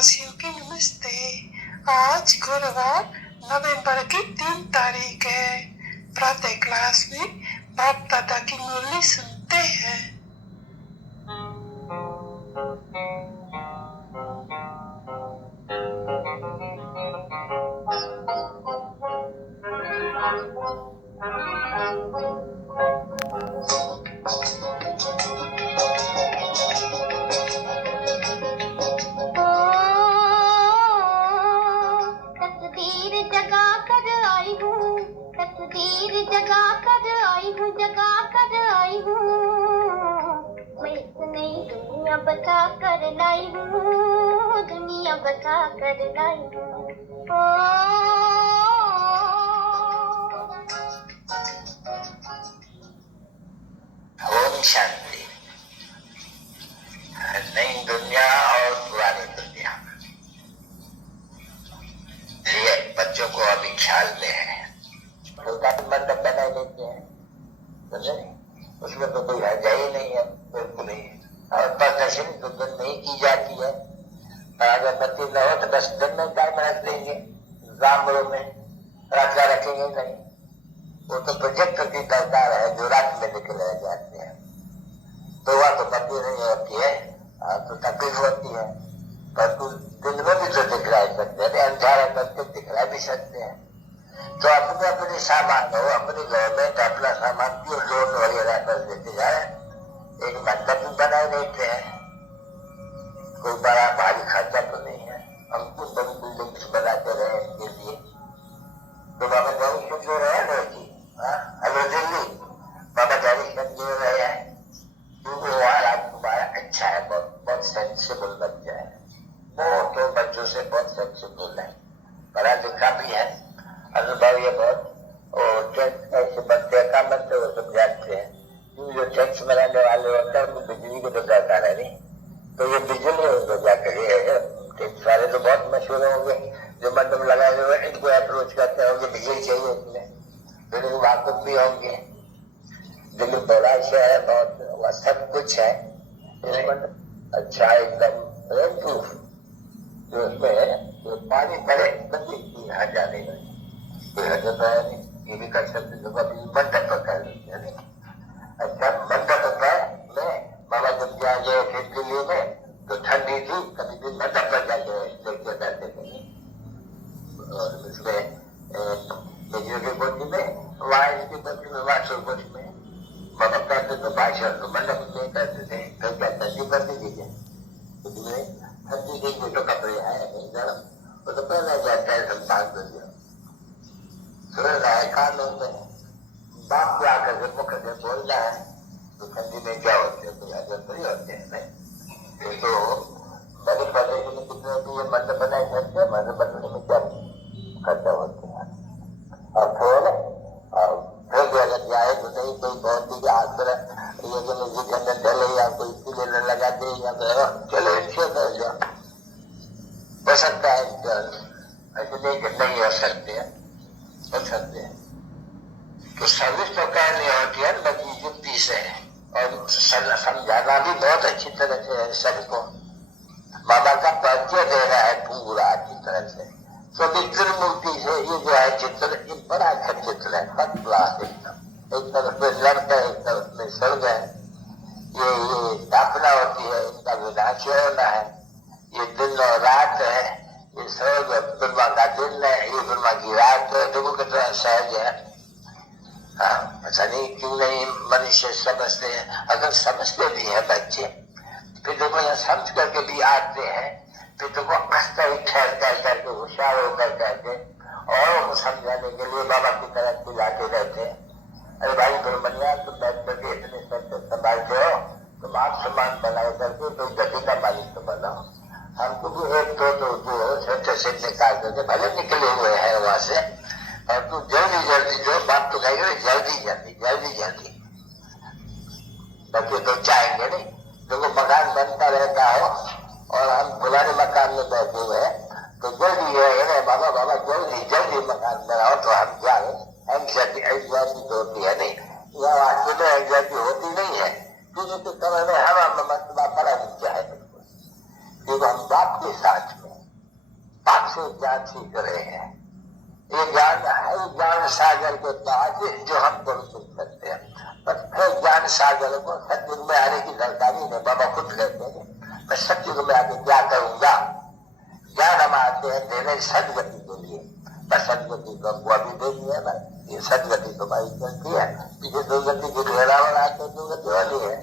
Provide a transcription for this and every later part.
वासियों की नमस्ते। आज गुरुवार नवंबर की 3 तारीख है। प्रातः क्लास में बाप दादा की मुरली सुनते हैं। बता कर लाई हूँ, दुनिया बता कर लाई हूँ। ओम शांति। नई दुनिया और पुरानी दुनिया, ये बच्चों को अभी ख्याल में है। मंडप बनाए लेते हैं, समझे? उसमें तो कोई हर्जा ही नहीं है, बिल्कुल ही। और प्रदर्शन तो दिन नहीं की जाती है। अगर बत्ती न हो तो बस दिन में टाइम रख देंगे, जामरों में रखेंगे नहीं। वो तो प्रोजेक्टर की दरकार है जो रात में निकले जाते हैं, तो वह तो बत्ती नहीं होती है तो तकलीफ होती है। पर दिन में भी तो दिखला सकते हैं, अंधारा करके दिखला भी सकते हैं। तो अपने अपने सामान हो, अपनी गवर्नमेंट अपना सामान क्यों लोन वगैरह कर देते जाए। एक मंडप भी बनाए देते हैं, कोई बड़ा भारी खर्चा तो नहीं है। हम कुछ बड़ी बिल्डिंग्स बनाते रहे इनके लिए। तो बाबा जानी सुन जो रहे ना जी, हेलो दिल्ली, बाबा जानी सुन जो रहे हैं, तुम्हारा अच्छा है, बहुत सेंसिबल बच्चा है। वो तो बच्चों से बहुत सेंसिबल है, पढ़ा लिखा भी है, अनुभव ये बहुत। और ऐसे बच्चे का बनते वो सब जानते हैं। जो टैक्स बनाने वाले होते हैं उनको बिजली को तो दरकार है नहीं, तो ये बिजली उनको जाकर टैक्स वाले तो बहुत मशहूर होंगे जो मंडप लगाए हुए इनको अप्रोच करते होंगे, बिजली चाहिए इसलिए, फिर वाकुफ भी होंगे। दिल्ली बड़ा शहर है बहुत, वह सब कुछ है। अच्छा एकदम रेन प्रूफ, जो उसमें जो पानी पड़े बंदी हटा नहीं कोई हटा तो है नहीं। ये भी कर सकते जो मंडप पर कर लेते हैं। अच्छा मंडप में बाबा जब जाए खेती लिए में तो ठंडी थी, कभी भी मंडप पर जाके लेके जाते थे। और उसमें मेजर की कोठी में, वहाँ इसकी कोठी में, वहाँ सुर कोठी में बाबा करते तो भाषण तो मंडप में करते थे। तो क्या ठंडी पड़ती थी क्या? ठंडी थी तो कपड़े आए नहीं गर्म, वो तो पहना जाता है संतान को दिया सुन रहा है कानों में। बाप को आकर के मुख से बोल रहा है तो ठंडी में क्या होते हैं, कोई आदत नहीं होते हैं नहीं। तो बड़े प्रदेश में कितने भी ये मंडप बनाए सकते हैं, मंडप बनाने में क्या खर्चा होते हैं। और फिर अगर जाए तो नहीं कोई बहुत ही हाथ ये जो मुझे अंदर डले या कोई किले लगा दे या चलो इससे कर जाओ, हो सकता है ऐसे नहीं हो सकते हैं, हो सकते हैं। तो सर्विस तो करनी होती है बल्कि युक्ति से, और समझाना भी बहुत अच्छी तरह से है सबको। बाबा का परिचय दे रहा है पूरा अच्छी तरह से। तो त्रिमूर्ति से ये जो है चित्र, ये बड़ा अच्छा चित्र है, फर्स्ट क्लास एकदम। एक तरफ में नर्क है, एक तरफ में स्वर्ग है। ये स्थापना होती है, इनका विनाश होना है। ये दिन और रात है, ये स्वर्ग ब्रह्मा का दिन है, ये ब्रह्मा की रात है। देखो कितना सहज है। पता नहीं क्यों नहीं मनुष्य समझते हैं। अगर समझते भी हैं बच्चे, फिर देखो यहाँ समझ करके भी आते हैं, फिर देखो आस्था ही ठहर करके होशियार होकर करके और समझाने के लिए बाबा की तरफ खिलाते रहते हैं। अरे भाई ब्रह्मनिया तुम बैठ करके इतने सत्य संभालते हो, तुम आप समान बनाए करके कोई गति का मालिक तो बनाओ। हमको भी एक तो जो सत्य से निकाल करके भले निकले हुए हैं वहां से, और तू जल्दी जल्दी जो बात तो कहेगा जल्दी जल्दी जल्दी जल्दी, बच्चे तो चाहेंगे नहीं। देखो मकान बनता रहता हो और हम पुराने मकान में बैठे हुए हैं तो जल्दी है बाबा बाबा जल्दी जल्दी मकान बनाओ, तो हम क्या है एंग्जाइटी तो होती है नहीं, यह वाक्य में एंग्जाइटी होती नहीं है क्योंकि तो समय में हम बड़ा नीचा है बिल्कुल। जब हम बाप के साथ में आपसे ज्ञान सीख रहे हैं। ये ज्ञान है ज्ञान सागर के पास जो हम सीख सकते हैं। पर फिर ज्ञान सागर को सत्युग में आने की जानकारी नहीं। बाबा खुद कहते हैं मैं सत्युग में आके क्या करूंगा। ज्ञान हम आते हैं देने सदगति के लिए, पर सदगति को हमको अभी दे दिया ना। ये सदगति तो भाई चलती है, पीछे दुर्गति की ढेरावर आते दुर्गति वाली है।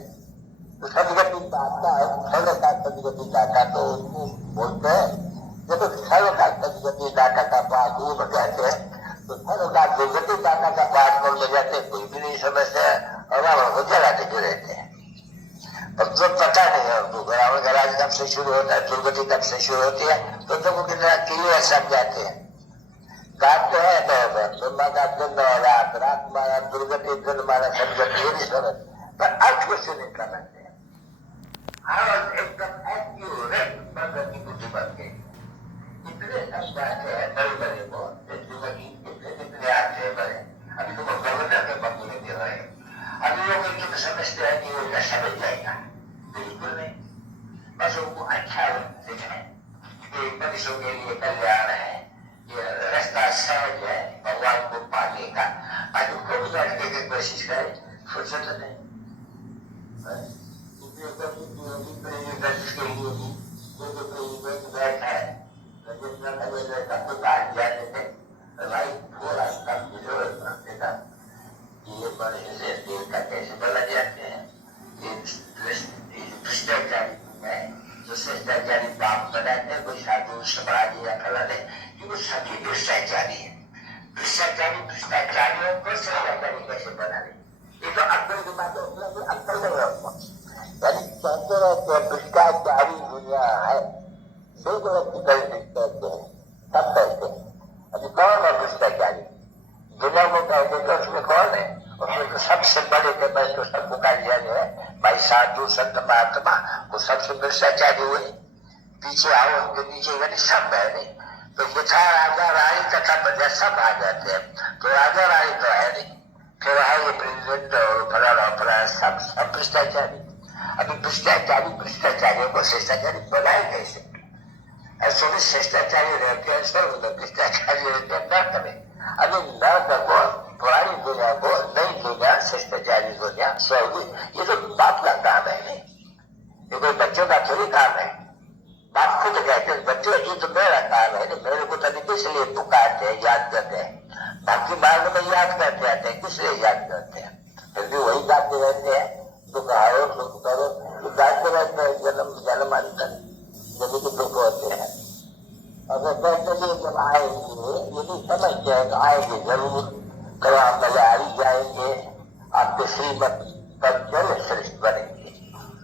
तो सदगति दाता सर्वदा सदगति दाता तो उसको बोलते हैं। जब सर्वदा सदगति दाता का पाठ वो बजाते हैं तो सर्वदा दुर्गति दाता का पाठ बोल बजाते कोई भी नहीं समझते और रावण को जलाते जो रहते हैं। अब तो पता नहीं है उनको रावण का राज कब से शुरू होता है, दुर्गति कब से शुरू होती है, तो तुमको कितना क्लियर समझाते हैं। गाते हैं ब्रह्मा का दिन और रात मारा दुर्गति दिन मारा सदगति ये नहीं समझ पर अर्थ को से नहीं समझते। एकदम एक्यूरेट प्रगति बुद्धि बन गई। इतने समझाते हैं बड़े बड़े को कितने आते हैं बड़े। अभी तो गवर्नर के बंगले में दे रहे हैं। अभी लोग तुम समझते हैं कि वो समझ जाएगा, बिल्कुल नहीं। बस उनको अच्छा लगते हैं कि मनुष्यों के लिए कल्याण है, ये रास्ता सहज है भगवान को पाने का। आज उनको भी लड़के की कोशिश करें, फुर्सत नहीं। बैठा है भाई थोड़ा कम जरूरत पड़ते था। ये बड़े से देर का कैसे बना जाते हैं। भ्रष्टाचारी है जो शिष्टाचारी बाप बनाते हैं, कोई साधु समाज या फला नहीं, कि वो सभी भ्रष्टाचारी है। भ्रष्टाचारी भ्रष्टाचारियों को शिष्टाचारी कैसे बना ले, ये तो अक्ल की बात है। अक्ल नहीं रखो यानी कहते रहते हैं भ्रष्टाचारी दुनिया है, दो व्यक्ति कई कहते हैं, सब कहते हैं। अभी कौन है भ्रष्टाचारी दुनिया को कहते तो उसमें कौन है? उसमें तो सबसे बड़े के मैं तो सबको कहा दिया जो है भाई साधु संत महात्मा वो सबसे भ्रष्टाचारी हुए। पीछे आओ उनके नीचे यानी सब है नहीं तो यथा राजा रानी तथा प्रजा सब आ जाते हैं। तो राजा रानी तो है नहीं, फिर है ये प्रेसिडेंट और फलाना सब भ्रष्टाचारी। अभी भ्रष्टाचारियों को शिष्टाचारी बनाए कैसे? ऐसे भी शिष्टाचारी रहते हैं सब भ्रष्टाचारी रहते हैं न करें। अभी न को पुरानी दुनिया को नई दुनिया शिष्टाचारी दुनिया स्वर्ग ये तो बाप का काम है नहीं, ये कोई बच्चों का थोड़ी काम है। बाप खुद कहते हैं बच्चों ये तो मेरा काम है नहीं, मेरे को तभी किस लिए पुकारते हैं याद करते हैं। बाकी मार्ग में याद करते आते हैं, किस लिए याद करते हैं? फिर भी वही गाते रहते हैं दुख आओ सुख करो, तो गाते रहते हैं जन्म जन्म अंतर जब भी दुख होते हैं। अगर कहते जब आएंगे ये भी समझते हैं तो आएंगे जरूर, कल आप मजारी जाएंगे आपके श्रीमत पर जल श्रेष्ठ बनेंगे।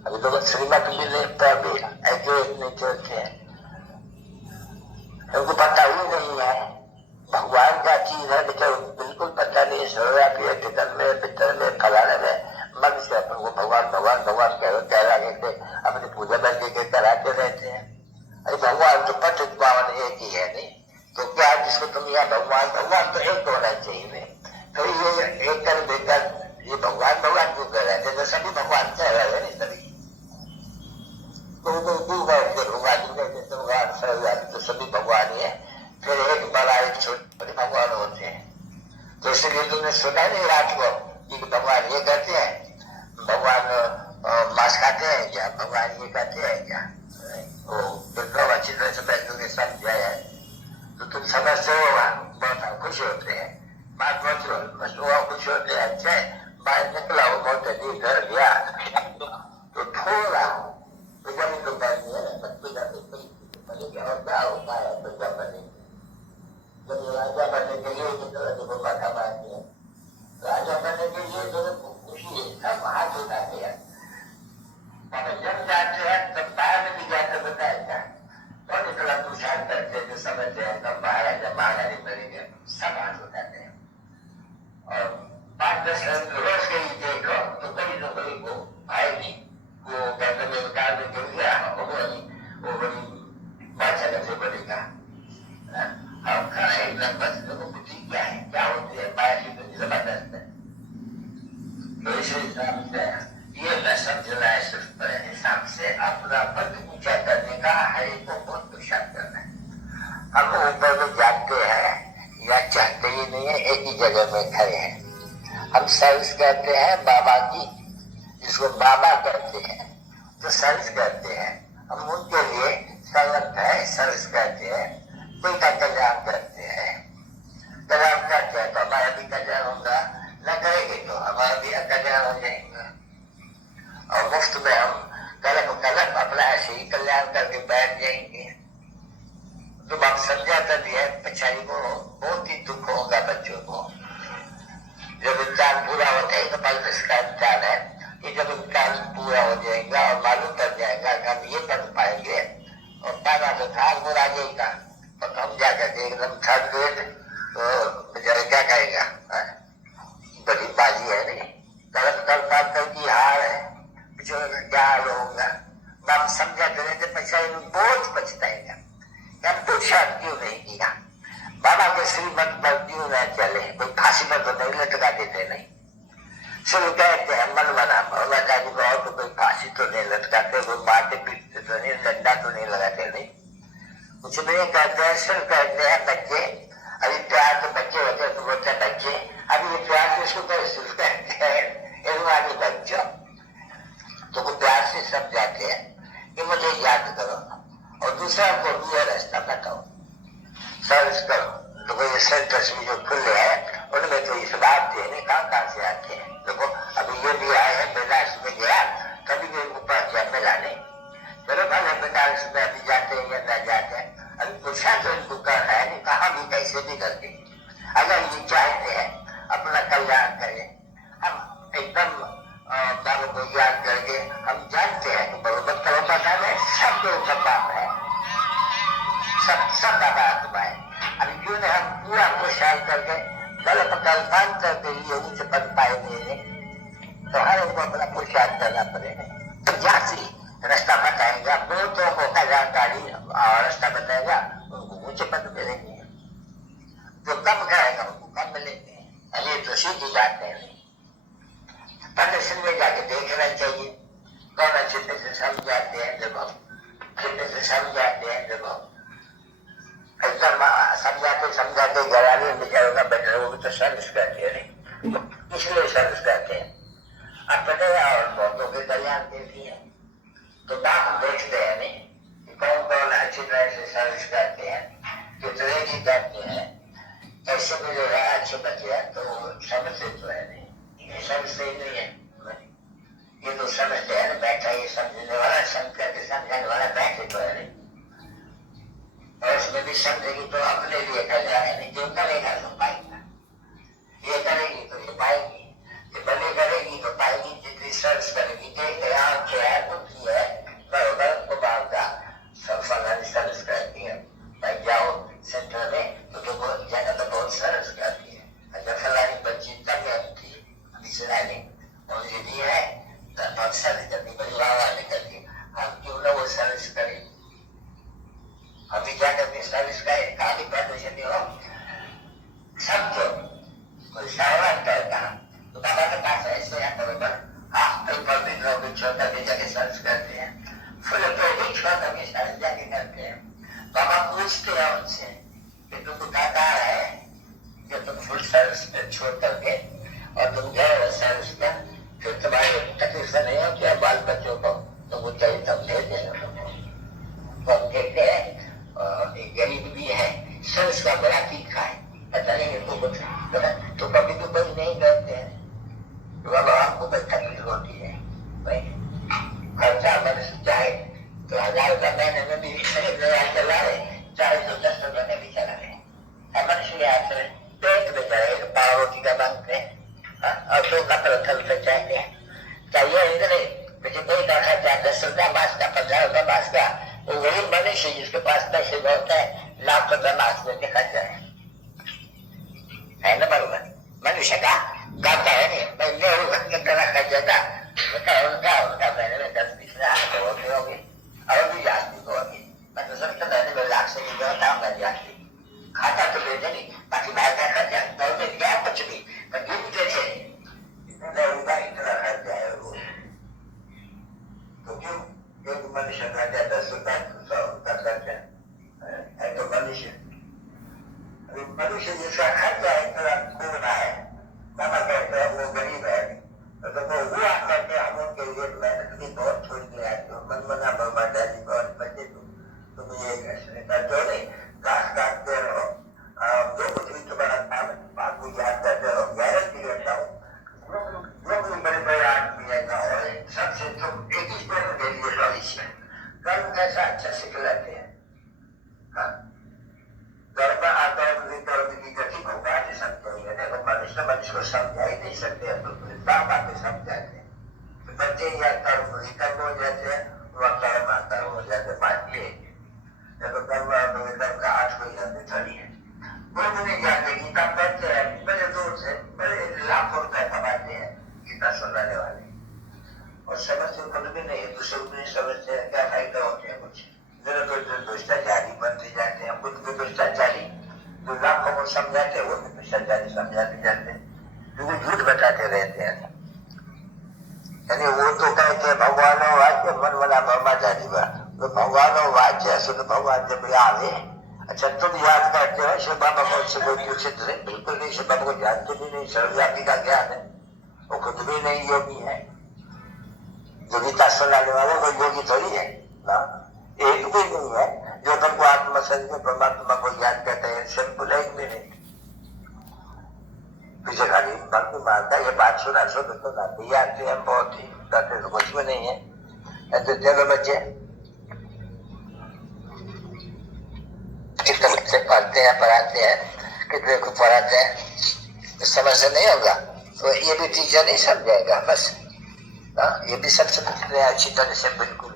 अभी तो श्रीमत मिलने पर भी ऐसे नहीं चलते हैं, उनको पता ही नहीं है भगवान का चीज है लेकिन बिल्कुल पता नहीं। सोया पिए पितर में पितर में फलाने में मन से अपन को भगवान भगवान भगवान कह के अपनी पूजा बंदी के कराते रहते हैं। अरे भगवान तो पतित पावन एक ही है नहीं, तो क्या जिसको तुम यहाँ भगवान भगवान तो एक होना चाहिए नहीं। तो ये एक कर देकर ये भगवान भगवान क्यों कह रहे थे? तो सभी भगवान कह रहे हैं नहीं सभी भगवान तो सभी भगवान ही है। फिर एक बड़ा एक छोटे भगवान होते हैं। तो इसलिए तुमने सुना नहीं रात को कि भगवान ये कहते हैं, भगवान मांस खाते हैं क्या, भगवान ये कहते हैं क्या? अच्छी तरह से तुमने समझा है तो तुम समझते हो बहुत खुश होते हैं। बात बहुत खुश होते हैं। अच्छा बाहर निकला वो बहुत अजीब घर गया तो थोड़ा तो जब तो बननी है बच्चे जाते क्या होता है तो जब बने जब राजा बनने के लिए तो माथा मारती है। राजा बनने के लिए तो खुशी है, सब हाथ उठाते हैं। जब जाते हैं तब बाहर में भी जाकर बताएगा और निकला पुरुषार्थ करते जो समझते हैं तब बाहर जब महारानी बनेंगे सब हाथ उठाते हैं। और 5-10 रोज के ही देखो तो कोई न कोई वो आएगी वो कहते में उतार में गिर गया वो बड़ी बादशाह से बनेगा। हम खाए बस लोगों को ठीक क्या है क्या होती है बाहर की तो जबरदस्त है। तो इस हिसाब से ये न समझना है सिर्फ हिसाब से अपना पद ऊंचा करने का हर एक को बहुत पुरुषार्थ करना है। भी नहीं है, एक ही जगह में खड़े हैं। हम सर्विस करते हैं बाबा की, जिसको बाबा कहते हैं, तो सर्विस करते हैं। हम उनके लिए संगत है, सर्विस करते हैं, कोई का कल्याण करते हैं। कल्याण करते हैं तो हमारा भी कल्याण होगा, न करेंगे तो हमारा भी अकल्याण हो जाएगा। और मुफ्त में हम कलप कलप अपना ऐसे ही कल्याण करके बैठ जाएंगे। तो बात समझाता भी है, पछाई को बहुत ही दुख होगा बच्चों को। जब इम्तिहान पूरा हो जाएगा, कल इसका इम्तिहान है, ये जब इम्तिहान पूरा हो जाएगा और मालूम पड़ जाएगा कि हम ये पढ़ पाएंगे और पाना तो था वो आ जाएगा, और हम जाकर के एकदम थर्ड ग्रेड, तो बेचारे क्या कहेगा? बड़ी बाजी है नहीं, गलत कर पाकर की हार है, बेचारे का क्या हाल होगा। बाप समझा करें तो पछाई में बहुत पछताएगा, हम पूछा क्यों नहीं किया, बाबा के श्रीमत पर क्यों न चले, कोई फांसी पर तो नहीं लटका देते नहीं। शुरू कहते हैं मन बना मौला जी को, और तो कोई फांसी तो नहीं लटकाते, कोई मारते पीटते तो नहीं, डंडा तो नहीं लगाते नहीं, कुछ नहीं कहते हैं। सिर्फ कहते हैं बच्चे, अभी प्यार तो बच्चे होते हैं, तो बोलते हैं बच्चे, अभी ये प्यार किसको तो सिर्फ कहते हैं बच्चों, तो वो प्यार से समझाते हैं कि मुझे याद करो और दूसरा को भी यह रास्ता बताओ, सर्विस करो। तो कोई सेंटर्स में जो खुले हैं उनमें तो इस बात देने कहाँ से आते हैं। देखो अभी ये भी आए हैं, बेदास में गया कभी भी ऊपर क्या मिला नहीं, चलो भले बेदास में अभी जाते हैं या न जाते हैं, अभी पूछा तो इनको करना है नहीं, कहाँ भी कैसे भी करते। अगर ये चाहते हैं अपना कल्याण करें, हम एकदम बाबा को याद करके हम जानते हैं कि बरोबर करोपा है, सबके ऊपर बाप है, सब बाबा आत्मा है। अभी क्यों ने हम पूरा खुशहाल करके गलत कल्पना करके लिए ऊंचे पद पाएंगे, तो हर एक को अपना खुशहाल करना पड़ेगा। तो जाति रास्ता बताएगा, बहुतों को कल्याणकारी रास्ता बताएगा, उनको ऊंचे पद मिलेंगे, जो कम करेगा उनको कम मिलेंगे। अरे तो सीधी बात है, प्रदर्शन में जाके देखना चाहिए कौन अच्छे से समझाते हैं। जब हम अच्छे से समझाते हैं, जब हम एकदम समझाते घराने बेचारों का बेटर, वो भी तो सर्विस करते हैं, इसलिए सर्विस करते हैं अपने और बहुतों के कल्याण के लिए। तो बात देखते हैं नहीं कि कौन कौन अच्छी तरह से सर्विस करते हैं, कितने की करते हैं, ऐसे में जो है अच्छे बचे हैं तो समझते तो है नहीं, ये समझते ही नहीं है। ये तो समझते हैं ना, बैठा ये समझने वाला, समझ करके समझाने वाला बैठे तो है नहीं, और इसमें भी समझेगी तो अपने लिए कर जाए नहीं, जो करेगा तो पाएगा, ये करेगी तो ये पाएगी, ये भले करेगी तो पाएगी, जितनी सर्च करेगी कि यहाँ क्या है बुद्धि है, बरोबर को बात का सब फलानी सर्च करती है। भाई जाओ सेंटर में तो बहुत ज्यादा तो बहुत सर्च करती है, अगर फलानी बच्ची तब थी अभी सुना नहीं और ये भी है तो सर्च करती, बड़ी वाह करती, हम क्यों ना वो सर्च करें। अभी जाकर के सर्विस करें, काफी प्रदर्शन हो सबको कोई सामान करता तो बाबा के पास ऐसे है बरोबर, हाँ कोई पब्लिक लोग छोड़ करके जाके सर्च करते हैं, फुल प्रोजेक्ट छोड़ करके सर्च जाके करते हैं। बाबा पूछते हैं उनसे कि तुम दुकानदार है कि तुम फुल सर्विस छोड़ करके और तुम गए सर्विस का, फिर तुम्हारी तकलीफ नहीं हो क्या बाल बच्चों को, तो वो चाहिए तब दे देना। तो हम कहते हैं एक गरीब भी है, सर्विस का बड़ा तीखा है, पता नहीं इनको कुछ तो कभी तो कोई नहीं करते हैं, तो बाबा आपको कोई तकलीफ होती है भाई, खर्चा मनुष्य चाहे तो 1000 का महीने में भी चला रहे, चाहे तो 10 रुपये में भी चला रहे, मनुष्य के हाथ में पेट में चले, पाव रोटी का मांगते हैं और 2 कपड़े थल पे चाहते हैं, चाहिए इधर मुझे कोई का खर्चा 10 रुपया मास का, 15 रुपया मास का, वो वही मनुष्य जिसके पास पैसे बहुत है, लाख रुपया मास में खर्चा है ना बरोबर। मनुष्य का गाता है नहीं, मैं नेहरू के तरह खर्चा था, उनका महीने में 10-20 लाख होगी और भी जाती होगी, मैं तो सबसे महीने में लाख से भी होता हूँ जाती, खाता तो लेते नहीं, बाकी बाहर का खर्चा तो में क्या कुछ भी पर गिनते थे इतना खर्चा है वो, तो क्यों एक मनुष्य खर्चा 10 रुपया 100 का खर्चा है तो मनुष्य अभी मनुष्य जिसका खर्च है इतना खून है, मामा कहते हैं वो गरीब है, तो वो हुआ करके हम उनके लिए मेहनत की बहुत छोड़ दिया। तो मन मना बाबा डैडी बहुत बच्चे तुम ये करते नहीं, घास काटते रहो, जो कुछ भी तुम्हारा काम है बात को याद करते रहो। गारंटी देता हूँ जो कोई बड़े बड़े आदमी है ना और सबसे तुम 21% दे दिए सॉल्यूशन, कर्म कैसा अच्छा सीख लेते हैं। कर्म आता है मुझे कर्म की गति को गा नहीं सकते, देखो मनुष्य को समझा ही नहीं सकते, बाप आके समझाते हैं। तो बच्चे या कर्म विकर्म हो जाते हैं, वह कर्म आता हो जाते। बात ये देखो कर्म विकर्म का 8 महीना में थोड़ी है, वो मुझे जाते गीता पढ़ते हैं, बड़े दूर से बड़े लाखों रुपए कमाते हैं गीता सुनाने वाले, और समझते खुद भी नहीं, दूसरे को नहीं समझते हैं क्या फायदा होते हैं। कुछ दिन भ्रष्टाचारी बनते जाते हैं, खुद भी भ्रष्टाचारी, जो लाखों को समझाते हैं वो भी भ्रष्टाचारी समझाते जाते हैं, क्योंकि झूठ बताते रहते हैं। यानी वो तो कहते हैं भगवान वाच्य मन बना ब्रह्मा जारी बा, तो भगवान वाच्य सुन भगवान जब आवे। अच्छा तुम याद करते हो शिव बाबा को, उससे कोई पूछित नहीं, बिल्कुल नहीं, शिव बाबा को जानते भी नहीं, सर्वव्यापी का ज्ञान है, वो खुद भी नहीं योगी है। जो गीता सुनाने वाले कोई योगी थोड़ी है ना, एक भी नहीं है जो तुमको आत्मा समझ परमात्मा को याद करते हैं, सिंपल एक भी नहीं। पीछे खाली भक्ति मारता ये बात सुना सो तो याद थे हम बहुत ही, करते तो कुछ भी नहीं है। ऐसे चलो बच्चे कितने बच्चे पढ़ते हैं पढ़ाते हैं, कितने को पढ़ाते हैं, तो समझ से नहीं होगा तो ये भी टीचर नहीं समझाएगा बस। ये भी सब समझते हैं अच्छी तरह से, बिल्कुल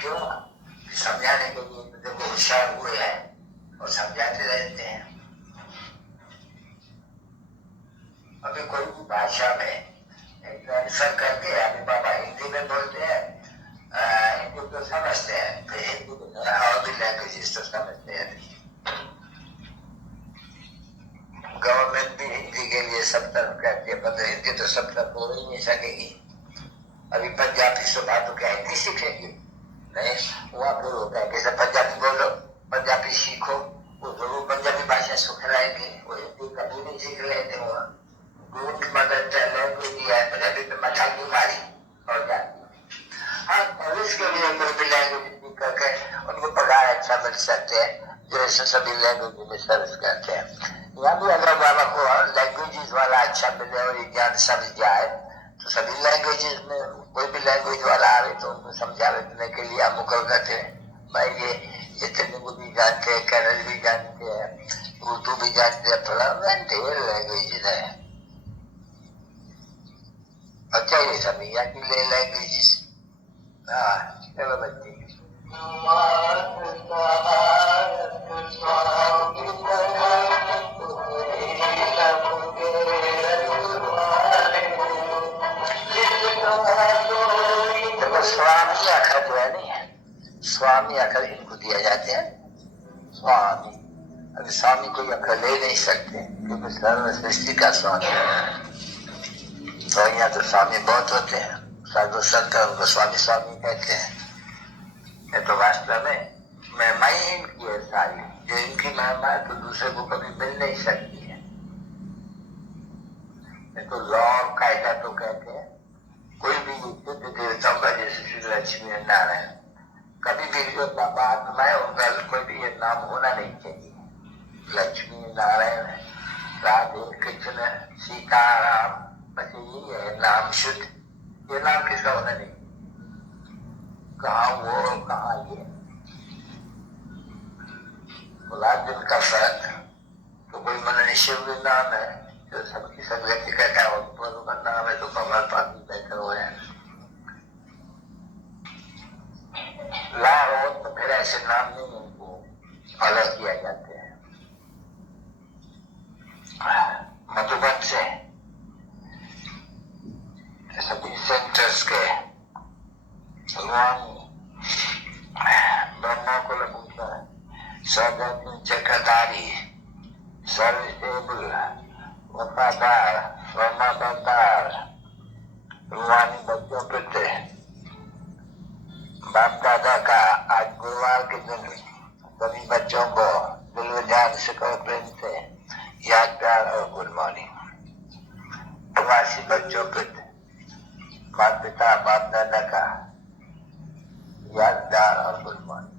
क्यों समझाने के लिए देखो होशियार हुए हैं और समझाते रहते हैं। अभी कोई भी भाषा में ट्रांसफर करके अभी बाबा हिंदी में बोलते हैं, हिंदी तो समझते हैं, तो हिंदी और भी लैंग्वेजेस तो समझते हैं। गवर्नमेंट भी हिंदी के लिए सब तरफ कहती है, मतलब हिंदी तो सब तरफ बोल ही नहीं सकेगी। अभी पंजाबी सुबह तो क्या हिंदी सीखेंगे नहीं, वहाँ पे होता है कैसे पंजाबी बोलो, पंजाबी सीखो, वो जरूर पंजाबी भाषा सिखाएंगे, वो हिंदी कभी नहीं सीख लेते। वहाँ मदद लैंग्वेज है, पंजाबी पे मचा बीमारी और जाती। हाँ पुलिस के लिए कोई भी लैंग्वेज करके उनको पगार अच्छा मिल सकते हैं, जैसे सभी लैंग्वेज में सर्विस करते हैं। यहाँ भी अगर बाबा को लैंग्वेजेस वाला अच्छा मिले और ये ज्ञान समझ जाए तो सभी लैंग्वेजेस में कोई भी लैंग्वेज वाला आवे तो उनको समझाने के लिए हम मुकल करते हैं। भाई ये तेलुगु भी जानते हैं, कन्नड़ भी जानते हैं, उर्दू भी जानते हैं, ढेर लैंग्वेजेस है। अच्छा ये सभी यहाँ की लैंग्वेजेस। हाँ चलो बच्चे स्वामी आखर जो है नहीं, स्वामी आखर इनको दिया जाते हैं स्वामी। अभी स्वामी कोई आखर ले नहीं सकते क्योंकि सर्व सृष्टि का स्वामी है, तो यहाँ तो स्वामी बहुत होते हैं, साधु संत उनको स्वामी स्वामी कहते हैं। ये तो वास्तव में महिमा ही इनकी है सारी, जो इनकी महिमा है तो दूसरे को कभी मिल नहीं सकती है। ये तो लॉ और कायदा तो कहते हैं, कोई भी युद्ध देवताओं का जैसे श्री लक्ष्मी नारायण, कभी भी जो आत्मा है उनका कोई भी ये नाम होना नहीं चाहिए। लक्ष्मी नारायण राधे कृष्ण सीताराम, बस यही है नाम शुद्ध, ये नाम किसका होना नहीं, कहाँ वो कहाँ ये बोला दिन का फर्क। तो कोई मन शिव नाम है जो सबकी सब व्यक्ति कहता है उनका नाम है, तो कमल पाती बैठे हुए हैं। ला हो तो फिर ऐसे नाम नहीं उनको अलग किया जाते हैं। मधुबन से सभी सेंटर्स के ब्रह्मा को लगूंगा सर्वज्ञ चक्रधारी सर्वस्टेबल वफादार वफादार रूहानी बच्चों के थे। बाप दादा का आज गुरुवार के दिन सभी बच्चों को दिल व जान से कहो प्रेम से याद प्यार और गुड मॉर्निंग। प्रवासी बच्चों के माता पिता बाप दादा का याद प्यार और गुड मॉर्निंग।